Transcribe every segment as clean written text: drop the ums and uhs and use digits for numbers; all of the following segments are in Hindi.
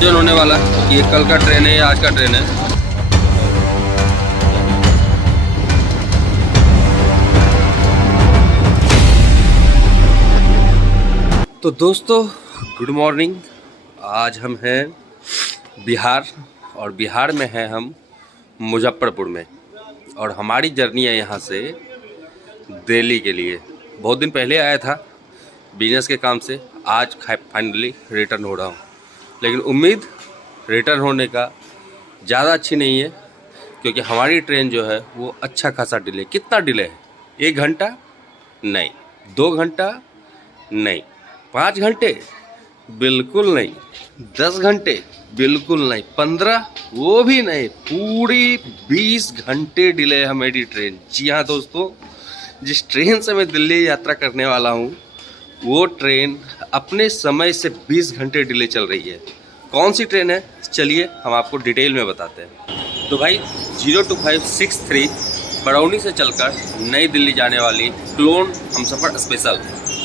जो होने वाला कि ये कल का ट्रेन है या आज का ट्रेन है। तो दोस्तों गुड मॉर्निंग। आज हम हैं बिहार और बिहार में हैं हम मुजफ्फरपुर में, और हमारी जर्नी है यहाँ से दिल्ली के लिए। बहुत दिन पहले आया था बिजनेस के काम से, आज फाइनली रिटर्न हो रहा हूँ। लेकिन उम्मीद रिटर्न होने का ज़्यादा अच्छी नहीं है, क्योंकि हमारी ट्रेन जो है वो अच्छा खासा डिले। कितना डिले है? 1 घंटा नहीं, 2 घंटा नहीं, 5 घंटे बिल्कुल नहीं, 10 घंटे बिल्कुल नहीं, 15 वो भी नहीं, पूरी 20 घंटे डिले है हमारी ट्रेन। जी हाँ दोस्तों, जिस ट्रेन से मैं दिल्ली यात्रा करने वाला हूँ वो ट्रेन अपने समय से 20 घंटे डिले चल रही है। कौन सी ट्रेन है चलिए हम आपको डिटेल में बताते हैं। तो भाई 02563 बरौनी से चलकर नई दिल्ली जाने वाली क्लोन हमसफ़र स्पेशल,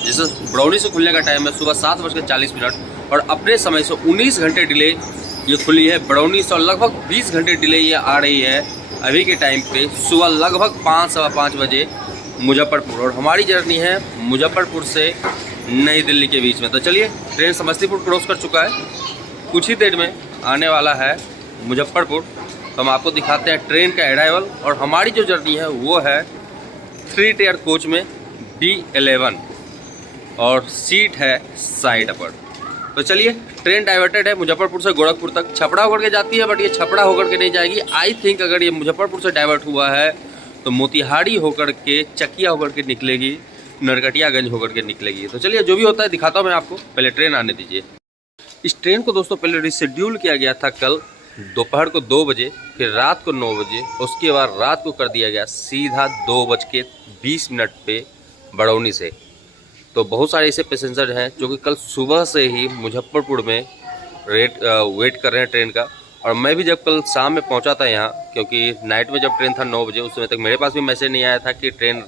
जिसे बरौनी से खुलने का टाइम है सुबह 7:40 और अपने समय से 19 घंटे डिले ये खुली है। बरौनी से लगभग 20 घंटे डिले ये आ रही है अभी के टाइम पे सुबह लगभग 5-5:15 बजे मुजफ्फरपुर। और हमारी जर्नी है मुजफ्फरपुर से नई दिल्ली के बीच में। तो चलिए, ट्रेन समस्तीपुर क्रॉस कर चुका है, कुछ ही देर में आने वाला है मुजफ्फरपुर। तो हम आपको दिखाते हैं ट्रेन का अराइवल। और हमारी जो जर्नी है वो है 3 टायर कोच में D11 और सीट है साइड अपर। तो चलिए, ट्रेन डाइवर्टेड है मुजफ्फरपुर से गोरखपुर तक, छपरा होकर के जाती है, बट ये छपरा होकर के नहीं जाएगी। आई थिंक अगर ये मुजफ्फरपुर से डाइवर्ट हुआ है तो मोतिहारी होकर के, चकिया होकर के निकलेगी, नरकटियागंज होकर के निकलेगी। तो चलिए, जो भी होता है दिखाता हूँ मैं आपको, पहले ट्रेन आने दीजिए। इस ट्रेन को दोस्तों पहले रिशेड्यूल किया गया था कल दोपहर को 2 बजे, फिर रात को 9 बजे, उसके बाद रात को कर दिया गया सीधा 2:20 पे बरौनी से। तो बहुत सारे ऐसे पैसेंजर हैं जो कि कल सुबह से ही मुजफ्फरपुर में वेट कर रहे हैं ट्रेन का। और मैं भी जब कल शाम में पहुंचा था यहाँ, क्योंकि नाइट में जब ट्रेन था 9 बजे, उस समय तक मेरे पास भी मैसेज नहीं आया था कि ट्रेन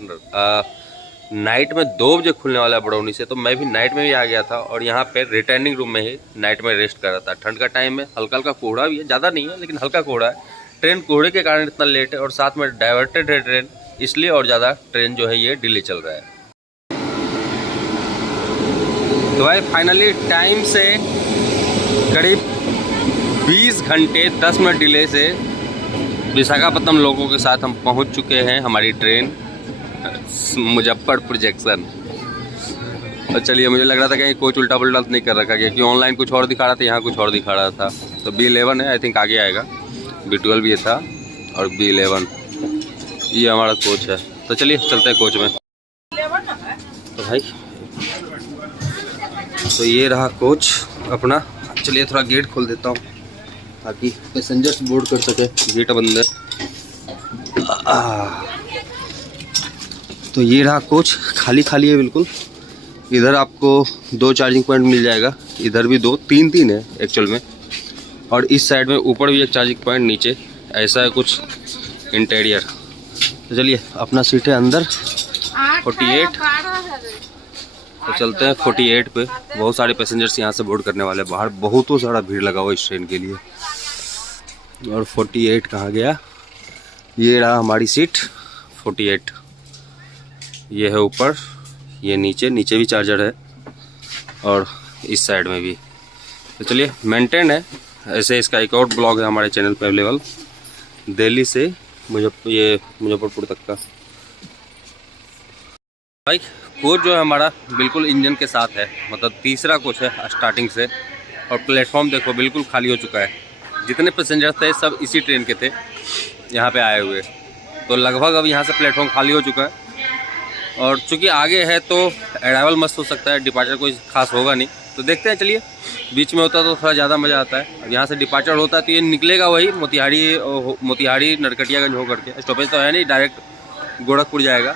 नाइट में 2 बजे खुलने वाला है बरौनी से। तो मैं भी नाइट में भी आ गया था और यहाँ पे रिटर्निंग रूम में ही नाइट में रेस्ट कर रहा था। ठंड का टाइम है, हल्का हल्का कोहरा भी है, ज़्यादा नहीं है लेकिन हल्का कोहरा है। ट्रेन कोहरे के कारण इतना लेट है और साथ में डाइवर्टेड है ट्रेन, इसलिए और ज़्यादा ट्रेन जो है ये डिले चल रहा है। तो भाई फाइनली टाइम से करीब 20 घंटे 10 मिनट डिले से विशाखापट्टनम लोगों के साथ हम पहुंच चुके हैं हमारी ट्रेन मुजफ्फरपुर जंक्शन। और चलिए, मुझे लग रहा था कहीं कोच उल्टा पुल्टा नहीं कर रखा, क्योंकि ऑनलाइन कुछ और दिखा रहा था, यहाँ कुछ और दिखा रहा था। तो B11 है, आई थिंक आगे आएगा। B12 भी था और B11 ये हमारा कोच है। तो चलिए चलते हैं कोच में। तो भाई तो ये रहा कोच अपना। चलिए थोड़ा गेट खोल देता हूँ ताकि पैसेंजर्स बोर्ड कर सके, गेट बंद है। तो ये रहा कोच, खाली खाली है बिल्कुल। इधर आपको 2 चार्जिंग पॉइंट मिल जाएगा, इधर भी 2, 3 है एक्चुअल में। और इस साइड में ऊपर भी एक चार्जिंग पॉइंट, नीचे ऐसा है कुछ इंटीरियर। तो चलिए, अपना सीट है अंदर 48। तो चलते हैं 48 पे। बहुत सारे पैसेंजर्स यहाँ से बोर्ड करने वाले हैं। बाहर बहुत सारा भीड़ लगा हुआ इस ट्रेन के लिए। और 48 कहाँ गया? ये रहा हमारी सीट 48। ये है ऊपर, ये नीचे भी चार्जर है और इस साइड में भी। तो चलिए, मेंटेन है। ऐसे इसका एक और ब्लॉग है हमारे चैनल पे अवेलेबल, दिल्ली से मुजफ्फरपुर तक का। भाई कोच जो है हमारा बिल्कुल इंजन के साथ है, मतलब तीसरा कोच है स्टार्टिंग से। और प्लेटफॉर्म देखो बिल्कुल खाली हो चुका है। जितने पैसेंजर थे सब इसी ट्रेन के थे यहाँ पे आए हुए। तो लगभग अब यहाँ से प्लेटफॉर्म खाली हो चुका है। और चूँकि आगे है तो अराइवल मस्त हो सकता है, डिपार्चर कोई खास होगा नहीं। तो देखते हैं, चलिए। बीच में होता तो थोड़ा ज़्यादा मज़ा आता है। अब यहाँ से डिपार्चर होता है तो ये निकलेगा वही मोतिहारी नरकटियागंज होकर के। स्टॉपेज तो है नहीं, डायरेक्ट गोरखपुर जाएगा।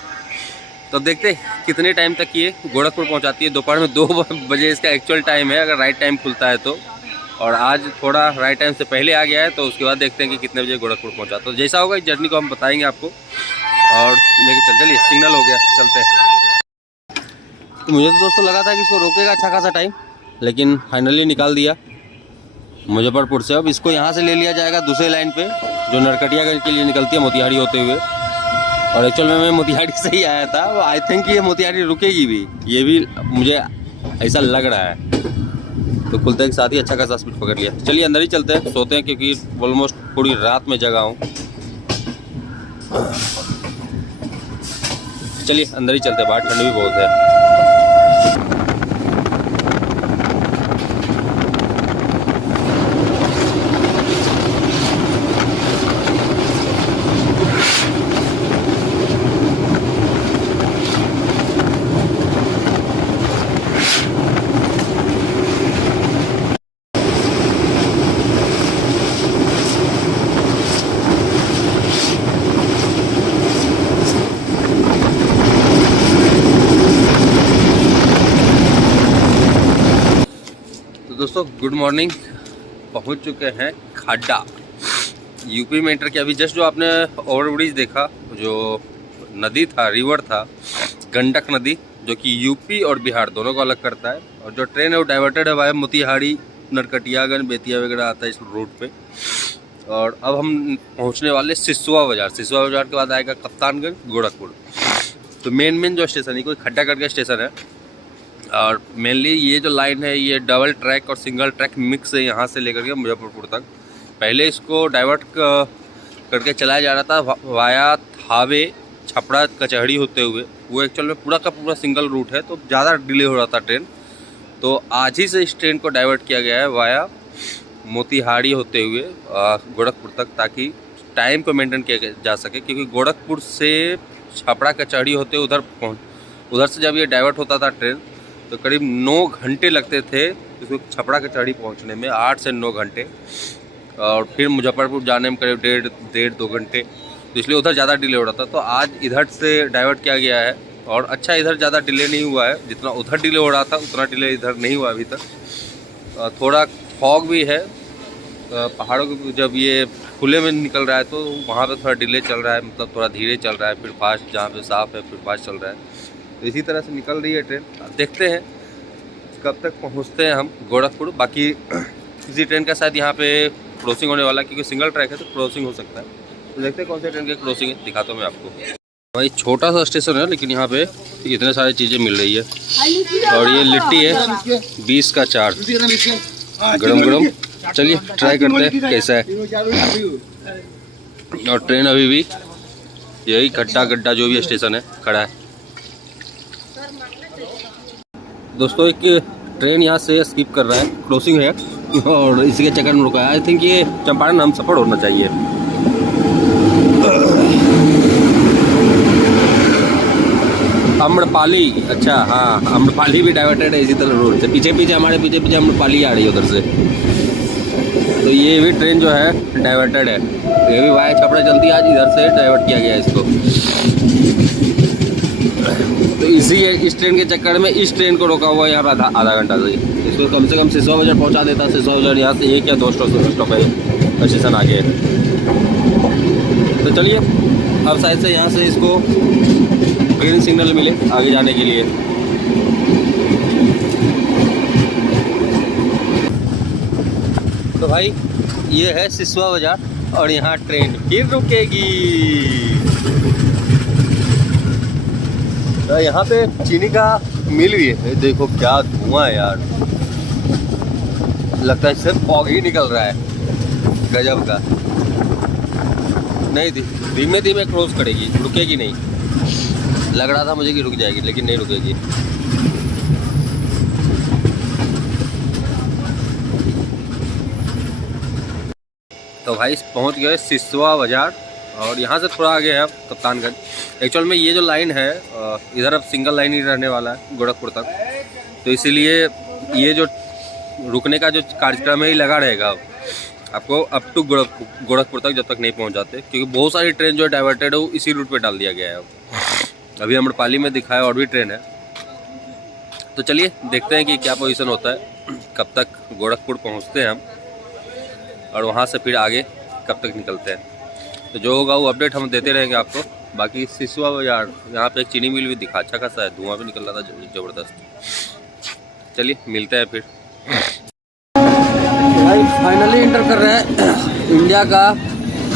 तो देखते कितने टाइम तक ये गोरखपुर पहुंचाती है। दोपहर में 2 बजे इसका एक्चुअल टाइम है, अगर राइट टाइम खुलता है तो। और आज थोड़ा राइट टाइम से पहले आ गया है, तो उसके बाद देखते हैं कि कितने बजे गोरखपुर पहुंचा। तो जैसा होगा इस जर्नी को हम बताएंगे आपको। और लेके चलिए, सिग्नल हो गया, चलते हैं। तो मुझे तो दोस्तों लगा था कि इसको रोकेगा अच्छा खासा टाइम, लेकिन फाइनली निकाल दिया। मुजफ्फरपुर से। अब इसको यहाँ से ले लिया जाएगा दूसरे लाइन पे जो नरकटियागंज के लिए निकलती है मोतिहारी होते हुए। और एक्चुअल में मैं मोतिहारी से ही आया था। आई थिंक ये मोतिहारी रुकेगी भी, ये भी मुझे ऐसा लग रहा है। तो खुलते के साथ ही अच्छा खासा स्पीड पकड़ लिया। चलिए अंदर ही चलते हैं, सोते हैं क्योंकि ऑलमोस्ट पूरी रात में जगा हूँ। चलिए अंदर ही चलते हैं, बाहर ठंड भी बहुत है। दोस्तों गुड मॉर्निंग। पहुंच चुके हैं खाड्डा, यूपी में एंटर किया। अभी जस्ट जो आपने ओवरब्रिज देखा, जो नदी था, रिवर था, गंडक नदी, जो कि यूपी और बिहार दोनों को अलग करता है। और जो ट्रेन है वो डाइवर्टेड है वाया मोतिहारी, नरकटियागंज, बेतिया वगैरह आता है इस रूट पे। और अब हम पहुंचने वाले सिसवा बाज़ार। सिसवा बाज़ार के बाद आएगा कप्तानगंज, गोरखपुर। तो मेन जो स्टेशन है, कोई खड्डा करके स्टेशन है। और मेनली ये जो लाइन है ये डबल ट्रैक और सिंगल ट्रैक मिक्स है, यहाँ से लेकर के मुजफ्फरपुर तक। पहले इसको डाइवर्ट करके चलाया जा रहा था वाया थावे, छपरा, कचहरी होते हुए। वो एक्चुअल में पूरा का पूरा सिंगल रूट है, तो ज़्यादा डिले हो रहा था ट्रेन। तो आज ही से इस ट्रेन को डाइवर्ट किया गया है वाया मोतिहारी होते हुए गोरखपुर तक, ताकि टाइम को मेंटेन किया जा सके। क्योंकि गोरखपुर से छपरा कचहरी होते उधर से जब ये डाइवर्ट होता था ट्रेन तो करीब 9 घंटे लगते थे इसको छपरा कचहरी पहुंचने में, 8 से 9 घंटे। और फिर मुजफ्फरपुर जाने में करीब डेढ़ 2 घंटे। तो इसलिए उधर ज़्यादा डिले हो रहा था। तो आज इधर से डाइवर्ट किया गया है। और अच्छा, इधर ज़्यादा डिले नहीं हुआ है। जितना उधर डिले हो रहा था उतना डिले इधर नहीं हुआ अभी तक। थोड़ा फॉग भी है पहाड़ों के, जब ये खुले में निकल रहा है तो वहाँ पे थोड़ा डिले चल रहा है, मतलब थोड़ा धीरे चल रहा है, फिर फास्ट, जहाँ पे साफ़ है फिर फास्ट चल रहा है। तो इसी तरह से निकल रही है ट्रेन। देखते हैं कब तक पहुंचते हैं हम गोरखपुर। बाकी किसी ट्रेन का शायद यहाँ पे क्रॉसिंग होने वाला है, क्योंकि सिंगल ट्रैक है तो क्रॉसिंग हो सकता है। तो देखते हैं कौन से ट्रेन की क्रॉसिंग है, दिखाता हूँ मैं आपको। भाई छोटा सा स्टेशन है लेकिन यहाँ पे इतने सारी चीज़ें मिल रही है। और ये लिट्टी है 20 का 4, गरम गरम। चलिए ट्राई करते हैं कैसा है। और ट्रेन अभी भी यही खट्टा गड्ढा जो भी स्टेशन है खड़ा है। दोस्तों एक ट्रेन यहाँ से स्किप कर रहा है, क्रॉसिंग है और इसी के चक्कर में रुका है। आई थिंक ये चंपारण हम सफर होना चाहिए। अम्रपाली, अच्छा हाँ, अम्रपाली भी डाइवर्टेड है इसी तरह रोड से। पीछे हमारे पीछे अम्रपाली आ रही है उधर से। तो ये भी ट्रेन जो है डाइवर्टेड है, ये भी वाया छपरा चलती है। आज इधर से डाइवर्ट किया गया है इसको। तो इस ट्रेन के चक्कर में इस ट्रेन को रोका हुआ है यहाँ पर आधा घंटा से। इसको कम से कम सिसवा बाज़ार पहुँचा देता। सिसवा बाज़ार यहाँ से 1 या 2 स्टॉप है, स्टेशन आगे है। तो चलिए अब शायद से यहाँ से इसको ग्रीन सिग्नल मिले आगे जाने के लिए। तो भाई ये है सिसवा बाज़ार और यहाँ ट्रेन फिर रुकेगी। तो यहाँ पे चीनी का मिल भी है, देखो क्या धुआं है यार, लगता है सिर्फ फॉग ही निकल रहा है, गजब का। नहीं धीमे धीमे क्रॉस करेगी, रुकेगी नहीं। लग रहा था मुझे कि रुक जाएगी लेकिन नहीं रुकेगी। तो भाई पहुंच गए सिसवा बाज़ार और यहाँ से थोड़ा आगे है अब कप्तानगंज। एक्चुअल में ये जो लाइन है इधर अब सिंगल लाइन ही रहने वाला है गोरखपुर तक। तो इसीलिए ये जो रुकने का जो कार्यक्रम है ये लगा रहेगा अब आपको अप टू गोरखपुर तक, जब तक नहीं पहुँच जाते। क्योंकि बहुत सारी ट्रेन जो है डाइवर्टेड है वो इसी रूट पे डाल दिया गया है। अब अभी अम्रपाली में दिखाया और भी ट्रेन है। तो चलिए देखते हैं कि क्या पोजीशन होता है, कब तक गोरखपुर पहुँचते हैं हम और वहाँ से फिर आगे कब तक निकलते हैं। तो जो होगा वो अपडेट हम देते रहेंगे आपको। बाकी सिसवा बाज़ार यहाँ पे एक चीनी मिल भी दिखा, अच्छा खासा है, धुआं भी निकल रहा था ज़बरदस्त। चलिए मिलते हैं फिर। भाई फाइनली इंटर कर रहे हैं इंडिया का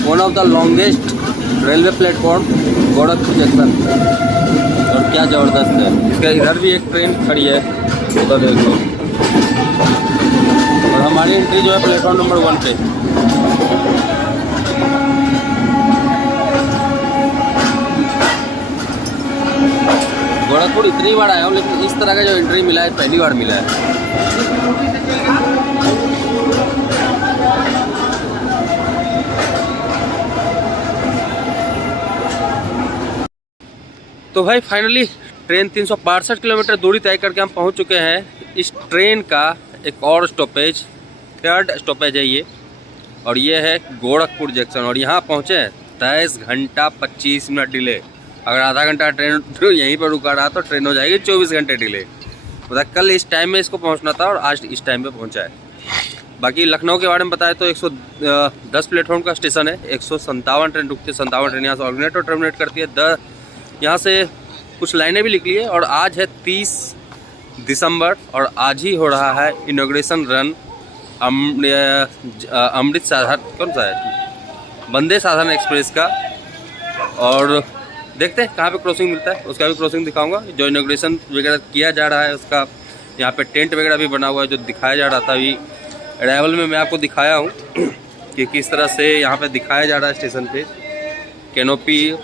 one of the longest railway platform Gorakhpur junction. और क्या ज़बरदस्त है, इसका इधर भी एक ट्रेन खड़ी है, उधर देख लो। और हमारी एंट्री जो है प्लेटफॉर्म नंबर 1 पे। गोरखपुर इतनी बार आया हूँ, लेकिन इस तरह का जो एंट्री मिला है पहली बार मिला है। तो भाई फाइनली ट्रेन 362 किलोमीटर दूरी तय करके हम पहुंच चुके हैं। इस ट्रेन का एक और स्टॉपेज, 3rd स्टॉपेज है ये, और ये है गोरखपुर जंक्शन। और यहाँ पहुँचे 23 घंटा 25 मिनट डिले। अगर आधा घंटा ट्रेन तो यहीं पर रुका रहा तो ट्रेन हो जाएगी 24 घंटे डिले। मतलब कल इस टाइम में इसको पहुँचना था और आज इस टाइम पे पहुँचा है। बाकी लखनऊ के बारे में बताएं तो 110 प्लेटफॉर्म का स्टेशन है, 157 ट्रेन रुकती है, 57 ट्रेन यहाँ से ऑर्डिनेट और टर्मिनेट करती है। यहाँ से कुछ लाइनें भी लिख ली है। और आज है 30 दिसंबर और आज ही हो रहा है इनॉग्रेशन रन अमृत साधन, कौन सा है, वंदे साधन एक्सप्रेस का। और देखते हैं कहाँ पे क्रॉसिंग मिलता है, उसका भी क्रॉसिंग दिखाऊंगा। जो इनॉग्रेशन वगैरह किया जा रहा है उसका यहाँ पे टेंट वगैरह भी बना हुआ है, जो दिखाया जा रहा था। अभी अराइवल में मैं आपको दिखाया हूँ कि किस तरह से यहाँ पे दिखाया जा रहा है स्टेशन पे, कैनोपी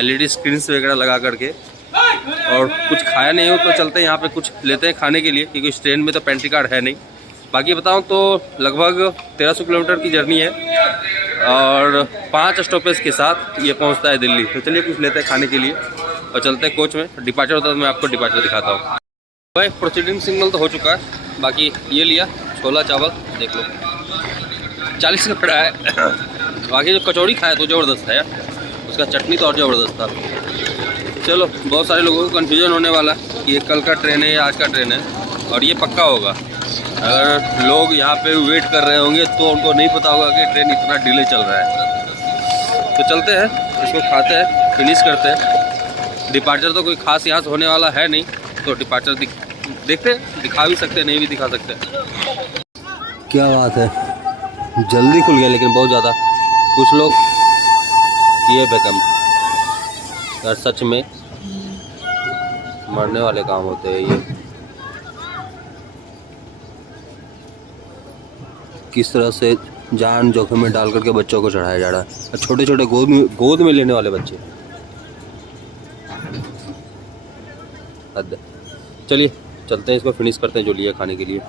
LED स्क्रीन्स वगैरह लगा करके। और कुछ खाया नहीं हो तो चलते हैं यहाँ पे कुछ लेते हैं खाने के लिए, क्योंकि इस ट्रेन में तो पेंट्री कार्ड है नहीं। बाकी बताऊँ तो लगभग 1300 किलोमीटर की जर्नी है और 5 स्टॉपेज के साथ ये पहुँचता है दिल्ली। तो चलिए कुछ लेते हैं खाने के लिए और चलते हैं कोच में। डिपार्चर होता है तो मैं आपको डिपार्चर दिखाता हूँ। भाई प्रोसीडिंग सिग्नल तो हो चुका है, बाकी ये लिया छोला चावल, देख लो 40 का पड़ा है। बाकी जो कचौड़ी खाया तो ज़बरदस्त है यार, उसका चटनी तो और ज़बरदस्त था। चलो, बहुत सारे लोगों को कन्फ्यूजन होने वाला कि ये कल का ट्रेन है या आज का ट्रेन है, और ये पक्का होगा। अगर लोग यहाँ पे वेट कर रहे होंगे तो उनको नहीं पता होगा कि ट्रेन इतना डिले चल रहा है। तो चलते हैं, इसको खाते हैं, फिनिश करते हैं। डिपार्चर तो कोई खास यहाँ से होने वाला है नहीं, तो डिपार्चर देखते हैं, दिखा भी सकते हैं, नहीं भी दिखा सकते। क्या बात है, जल्दी खुल गया, लेकिन बहुत ज़्यादा। कुछ लोग किए बेकम यार, सच में मरने वाले काम होते हैं ये। किस तरह से जान जोखिम में डाल करके बच्चों को चढ़ाया जा रहा है, छोटे छोटे गोद में लेने वाले बच्चे। हद। चलिए चलते हैं, इसको फिनिश करते हैं जो लिया खाने के लिए।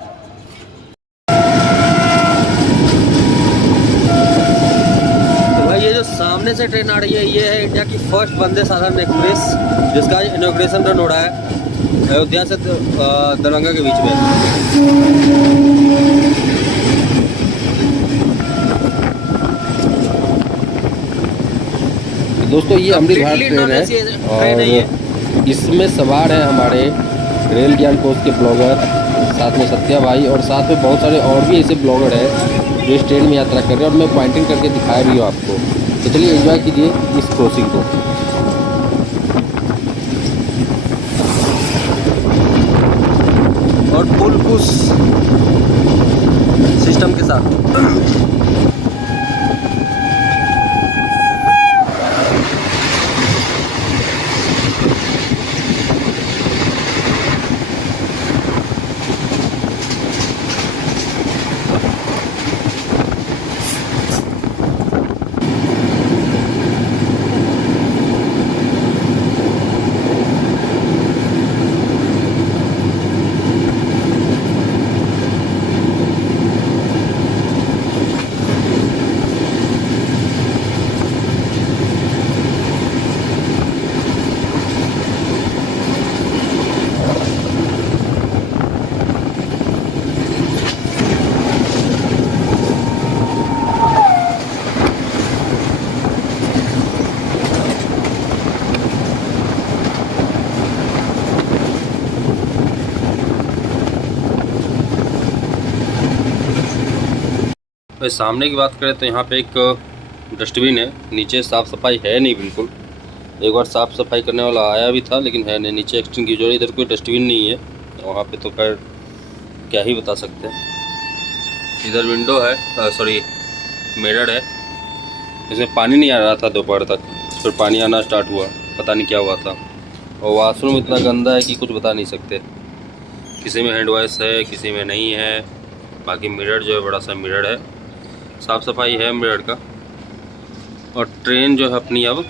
ये जो सामने से ट्रेन आ रही है, ये है इंडिया की फर्स्ट वंदे साधन एक्सप्रेस, जिसका इनॉग्रेशन रन हो रहा है अयोध्या से दरभंगा के बीच में। दोस्तों ये अमृत भारत ट्रेन है और इसमें सवार हैं हमारे रेल ज्ञान कोष के ब्लॉगर, साथ में सत्या भाई, और साथ में बहुत सारे और भी ऐसे ब्लॉगर हैं जो इस ट्रेन में यात्रा कर रहे हैं। और मैं पॉइंटिंग करके दिखाया भी हूँ आपको। तो चलिए एंजॉय कीजिए इस क्रॉसिंग को। और फुल पुश सिस्टम के साथ। भाई सामने की बात करें तो यहाँ पे एक डस्टबिन है, नीचे साफ़ सफाई है नहीं बिल्कुल। एक बार साफ़ सफाई करने वाला आया भी था, लेकिन है नहीं। नीचे एक्सटिंग्विशर, इधर कोई डस्टबिन नहीं है वहाँ पे, तो खैर क्या ही बता सकते हैं। इधर विंडो है, सॉरी मिरर है। इसमें पानी नहीं आ रहा था दोपहर तक, फिर पानी आना स्टार्ट हुआ, पता नहीं क्या हुआ था। और वॉशरूम इतना गंदा है कि कुछ बता नहीं सकते। किसी में हैंड वॉश है, किसी में नहीं है। बाकी मिरर जो है बड़ा सा मिरर है, साफ़ सफाई है मिरर का। और ट्रेन जो है अपनी अब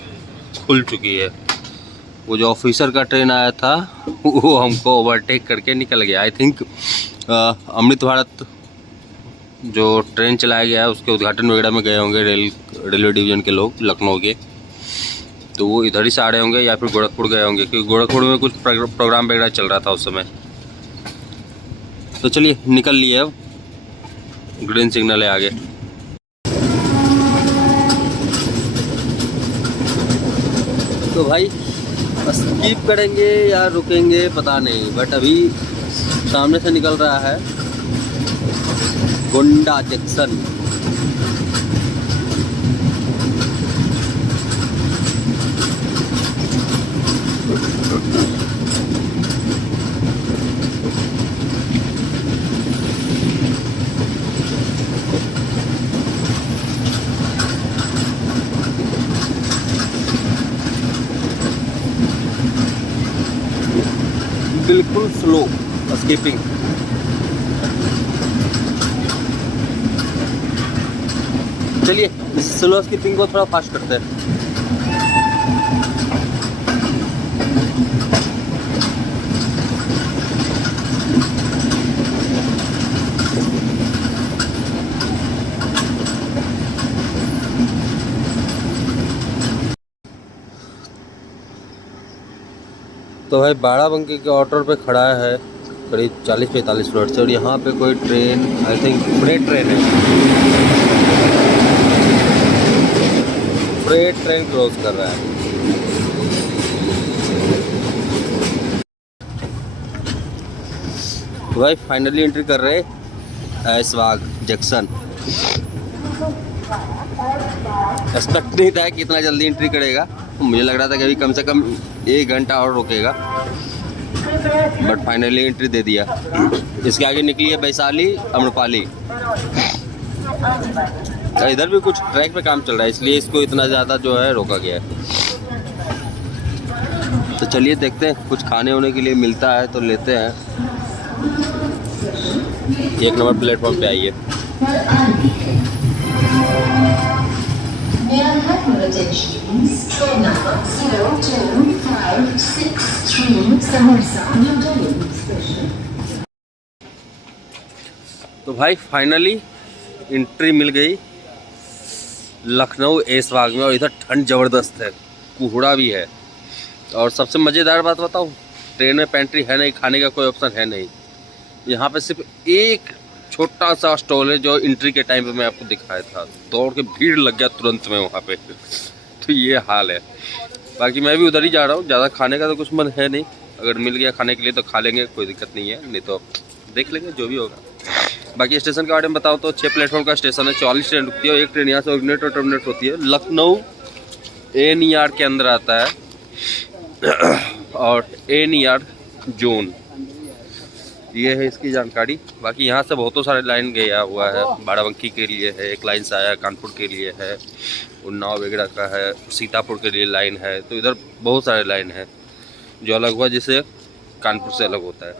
खुल चुकी है। वो जो ऑफिसर का ट्रेन आया था वो हमको ओवरटेक करके निकल गया। आई थिंक अमृत भारत जो ट्रेन चलाया गया है उसके उद्घाटन वगैरह में गए होंगे रेलवे डिवीज़न के लोग लखनऊ के, तो वो इधर ही से आ रहे होंगे या फिर गोरखपुर गए होंगे, क्योंकि गोरखपुर में कुछ प्रोग्राम वगैरह चल रहा था उस समय। तो चलिए निकल लिए, अब ग्रीन सिग्नल है आगे। तो भाई स्कीप करेंगे या रुकेंगे पता नहीं, बट अभी सामने से निकल रहा है गोंडा जंक्शन। बिल्कुल स्लो स्कीपिंग। चलिए स्लो स्कीपिंग को थोड़ा फास्ट करते हैं। तो भाई बाराबंकी के ऑर्डर पे खड़ा है करीब 40-45 मिनट से, और यहाँ पे कोई train, I think freight train है, फ्रेट ट्रेन क्रॉस कर रहा है। तो भाई फाइनली एंट्री कर रहे ऐशबाग जंक्शन। एक्सपेक्ट नहीं था कि इतना जल्दी एंट्री करेगा, मुझे लग रहा था कि अभी कम से कम 1 घंटा और रुकेगा, बट फाइनली एंट्री दे दिया। इसके आगे निकली है वैशाली अम्रपाली। इधर भी कुछ ट्रैक पे काम चल रहा है, इसलिए इसको इतना ज़्यादा जो है रोका गया है। तो चलिए देखते हैं, कुछ खाने होने के लिए मिलता है तो लेते हैं। 1 नंबर प्लेटफॉर्म पे आइए। तो भाई फाइनली एंट्री मिल गई लखनऊ ऐशबाग में, और इधर ठंड ज़बरदस्त है, कोहरा भी है। और सबसे मज़ेदार बात बताऊं, ट्रेन में पेंट्री है नहीं, खाने का कोई ऑप्शन है नहीं। यहाँ पे सिर्फ एक छोटा सा स्टॉल है जो एंट्री के टाइम पे मैं आपको दिखाया था, दौड़ के भीड़ लग गया तुरंत में वहाँ पे। तो ये हाल है। बाकी मैं भी उधर ही जा रहा हूँ, ज़्यादा खाने का तो कुछ मन है नहीं। अगर मिल गया खाने के लिए तो खा लेंगे, कोई दिक्कत नहीं है, नहीं तो देख लेंगे जो भी होगा। बाकी स्टेशन के बारे में बताऊँ तो 6 प्लेटफॉर्म का स्टेशन है, 44 ट्रेन रुकती है, और एक ट्रेन यहाँ से ओरिजिनेट और टर्मिनेट होती है। लखनऊ NER के अंदर आता है और NER जोन, ये है इसकी जानकारी। बाकी यहाँ से बहुतों सारे लाइन गया हुआ है, बाराबंकी के लिए है, एक लाइन से आया कानपुर के लिए है, उन्नाव वगैरह का है, सीतापुर के लिए लाइन है। तो इधर बहुत सारे लाइन है जो अलग हुआ, जिससे कानपुर से अलग होता है।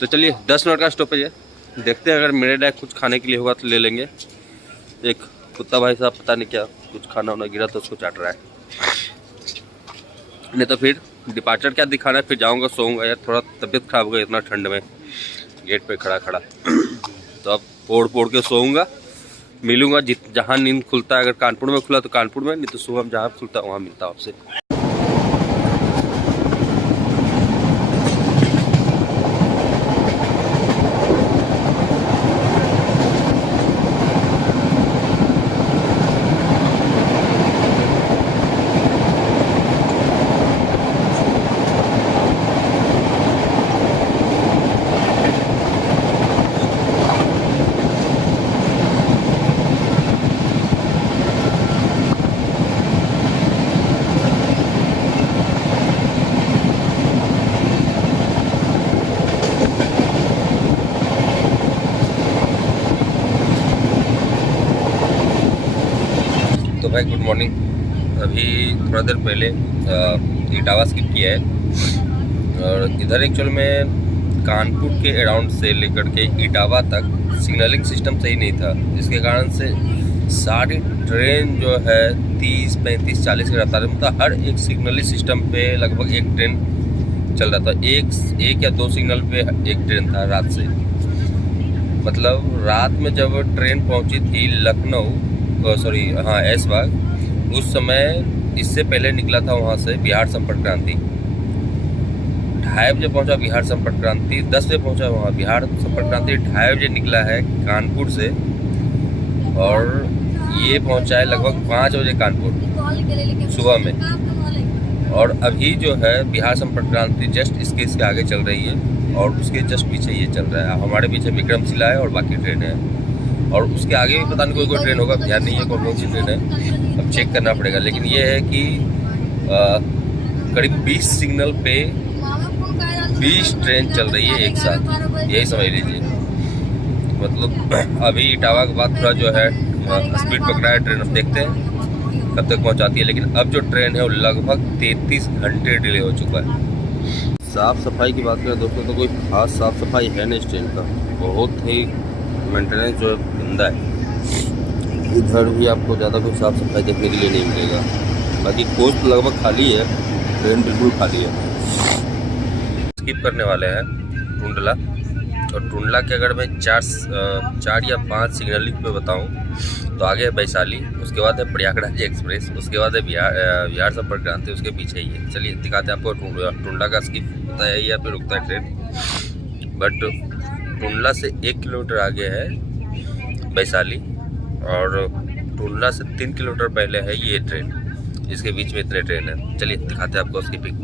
तो चलिए 10 मिनट का स्टॉपेज है, देखते हैं अगर मेरे लायक कुछ खाने के लिए होगा तो ले लेंगे। एक कुत्ता भाई साहब पता नहीं क्या कुछ खाना वाना गिरा तो उसको चाट रहा है, नहीं तो फिर डिपार्चर क्या दिखाना है, फिर जाऊंगा सोऊंगा यार, थोड़ा तबीयत खराब हो गई इतना ठंड में गेट पे खड़ा खड़ा। तो अब पोड़ के सोऊंगा, मिलूंगा जहाँ नींद खुलता है। अगर कानपुर में खुला तो कानपुर में, नहीं तो सुबह जहाँ खुलता है वहाँ मिलता है आपसे। भाई गुड मॉर्निंग। अभी थोड़ा देर पहले इटावा स्किप किया है और इधर एक्चुअल में कानपुर के अराउंड से लेकर के इटावा तक सिग्नलिंग सिस्टम सही नहीं था, जिसके कारण से सारी ट्रेन जो है 30, 35, 40 की रफ्तार में, मतलब हर एक सिग्नलिंग सिस्टम पे लगभग एक ट्रेन चल रहा था। एक या दो सिग्नल पे एक ट्रेन था रात से। मतलब रात में जब ट्रेन पहुंची थी लखनऊ, सॉरी हाँ ऐशबाग, उस समय इससे पहले निकला था वहां से बिहार संपर्क क्रांति। 2:30 बजे पहुंचा बिहार संपर्क क्रांति, 10 बजे पहुंचा वहाँ बिहार संपर्क क्रांति। 2:30 बजे निकला है कानपुर से और ये पहुंचा है लगभग 5 बजे कानपुर सुबह में। और अभी जो है बिहार संपर्क क्रांति जस्ट इसके आगे चल रही है और उसके जस्ट पीछे ये चल रहा है। हमारे पीछे विक्रमशिला है और बाकी ट्रेन है, और उसके आगे भी पता नहीं कोई ट्रेन होगा, ध्यान नहीं है कौन सी ट्रेन है, अब चेक करना पड़ेगा। लेकिन ये है कि करीब 20 सिग्नल पे 20 ट्रेन चल रही है एक साथ, यही समझ लीजिए। मतलब अभी इटावा के बाद थोड़ा जो है स्पीड पकड़ा है ट्रेन, अब देखते हैं कब तक पहुंचाती है। लेकिन अब जो ट्रेन है वो लगभग 33 घंटे डिले हो चुका है। साफ़ सफाई की बात करें दोस्तों तो कोई खास साफ़ सफाई है नहीं इस ट्रेन का, बहुत ही मेंटेनेंस जो है गंदा है। इधर भी आपको ज़्यादा कोई साफ़ सफाई देखने के लिए नहीं मिलेगा। बाकी कोच तो लगभग खाली है, ट्रेन बिल्कुल खाली है। स्किप करने वाले हैं टुंडला, और टुंडला के अगर मैं 4 या 5 सिग्नलिंग पे बताऊं तो आगे है वैशाली, उसके बाद है प्रयागराज एक्सप्रेस, उसके बाद है बिहार संपर्क क्रांति, उसके पीछे ही है। चलिए दिखाते हैं आपको टुंडला का स्किप होता है या फिर रुकता है ट्रेन। बट टुंडला से 1 किलोमीटर आगे है वैशाली और टुंडला से 3 किलोमीटर पहले है ये ट्रेन, जिसके बीच में इतने ट्रेन है। चलिए दिखाते हैं आपको स्किपिंग।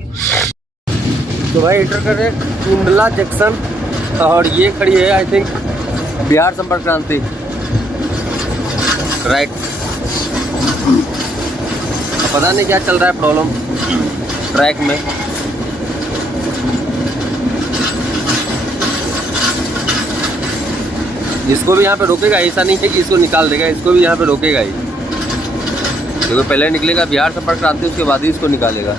तो भाई एंटर कर रहे हैं टुंडला जंक्शन और ये खड़ी है आई थिंक बिहार संपर्क क्रांति, राइट। पता नहीं क्या चल रहा है प्रॉब्लम ट्रैक में। इसको भी यहाँ पे रोकेगा, ऐसा नहीं है कि इसको निकाल देगा, इसको भी यहाँ पे रोकेगा ही। देखो पहले निकलेगा बिहार संपर्क क्रांति, उसके बाद ही इसको निकालेगा।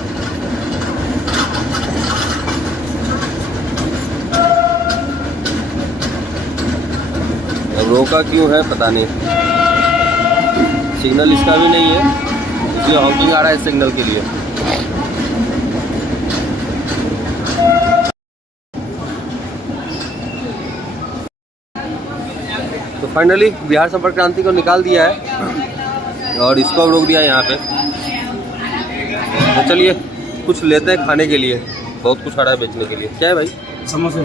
अब रोका क्यों है पता नहीं, सिग्नल इसका भी नहीं है, इसलिए हॉकिंग आ रहा है सिग्नल के लिए। तो फाइनली बिहार संपर्क क्रांति को निकाल दिया है और इसको रोक दिया है यहाँ पे। तो चलिए कुछ लेते हैं खाने के लिए, बहुत कुछ आ रहा है बेचने के लिए। क्या है भाई? समोसे।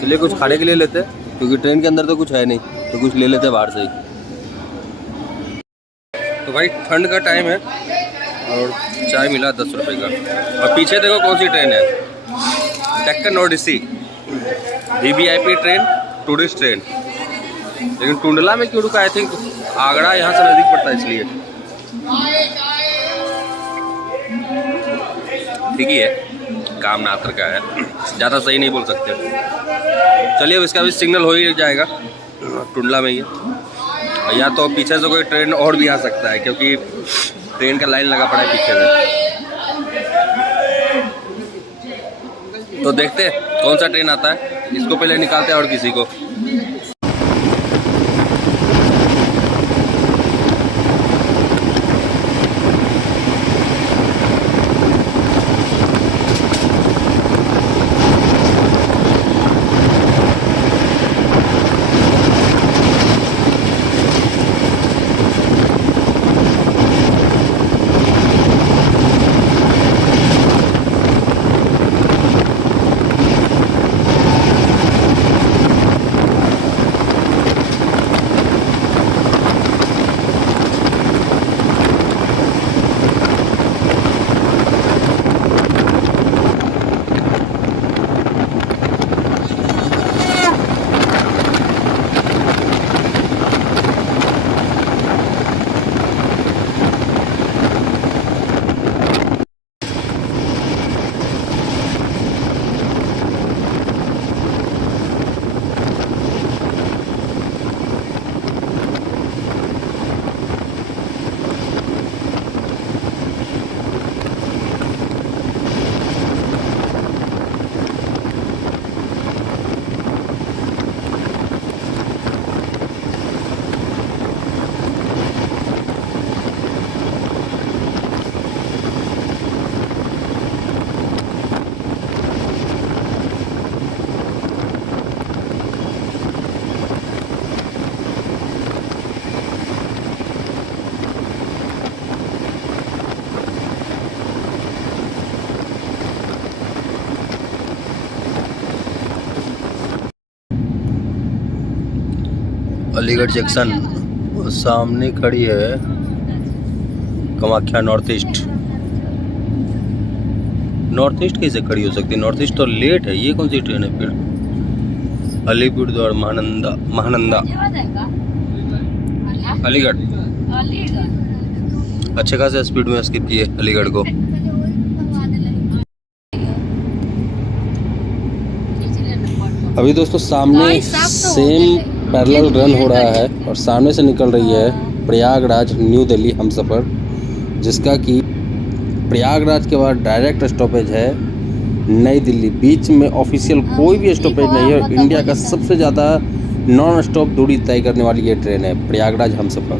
चलिए कुछ खाने के लिए लेते हैं, क्योंकि ट्रेन के अंदर तो कुछ है नहीं, तो कुछ ले लेते हैं बाहर से ही। तो भाई ठंड का टाइम है और चाय मिला 10 रुपये का। और पीछे देखो कौन सी ट्रेन है, Deccan Odyssey, VVIP train, tourist train. लेकिन टुंडला में क्यों रुका? आई थिंक आगरा यहाँ से नज़दीक पड़ता है इसलिए। ठीक ही है, काम नात्र का है, ज़्यादा सही नहीं बोल सकते। चलिए अब इसका भी सिग्नल हो ही जाएगा टुंडला में ही, या तो पीछे से कोई ट्रेन और भी आ सकता है, क्योंकि ट्रेन का लाइन लगा पड़ा है पीछे में। तो देखते हैं कौन सा ट्रेन आता है, इसको पहले निकालते हैं और किसी को। अलीगढ़ जंक्शन, सामने खड़ी है Kamakhya north east. North east कैसे खड़ी हो सकती है? नॉर्थ ईस्ट तो लेट है। ये कौन सी ट्रेन है फिर? अलीपुरद्वार महानंदा अलीगढ़। अच्छे खासे स्पीड में स्किप किए अलीगढ़ को। अभी दोस्तों सामने सेम पैरेलल रन हो रहा है और सामने से निकल रही है प्रयागराज न्यू दिल्ली हमसफ़र, जिसका कि प्रयागराज के बाद डायरेक्ट स्टॉपेज है नई दिल्ली। बीच में ऑफिशियल कोई भी स्टॉपेज नहीं है। इंडिया का सबसे ज़्यादा नॉन स्टॉप दूरी तय करने वाली ये ट्रेन है प्रयागराज हमसफ़र।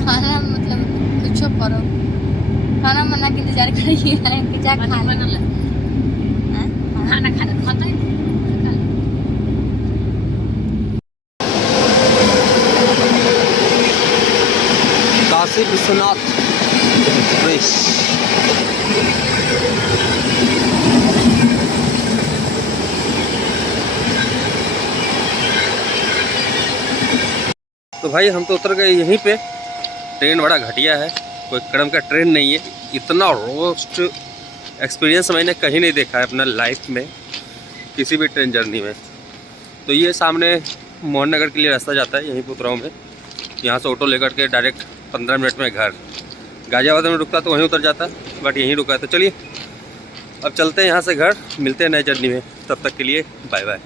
खाना मतलब कुछ करो, खाना मना के इंतजार करिए कि जा खाना खाना खाता है। काशी विश्वनाथ एक्सप्रेस। तो भाई हम तो उतर गए यहीं पे। ट्रेन बड़ा घटिया है, कोई क्रम का ट्रेन नहीं है। इतना रोस्ट एक्सपीरियंस मैंने कहीं नहीं देखा है अपना लाइफ में किसी भी ट्रेन जर्नी में। तो ये सामने मोहन नगर के लिए रास्ता जाता है, यहीं पर उतरा हूँ मैं। यहाँ से ऑटो लेकर के डायरेक्ट 15 मिनट में घर। गाजियाबाद में रुकता तो वहीं उतर जाता, बट यहीं रुका है। तो चलिए अब चलते हैं यहाँ से घर, मिलते हैं नए जर्नी में। तब तक के लिए बाय बाय।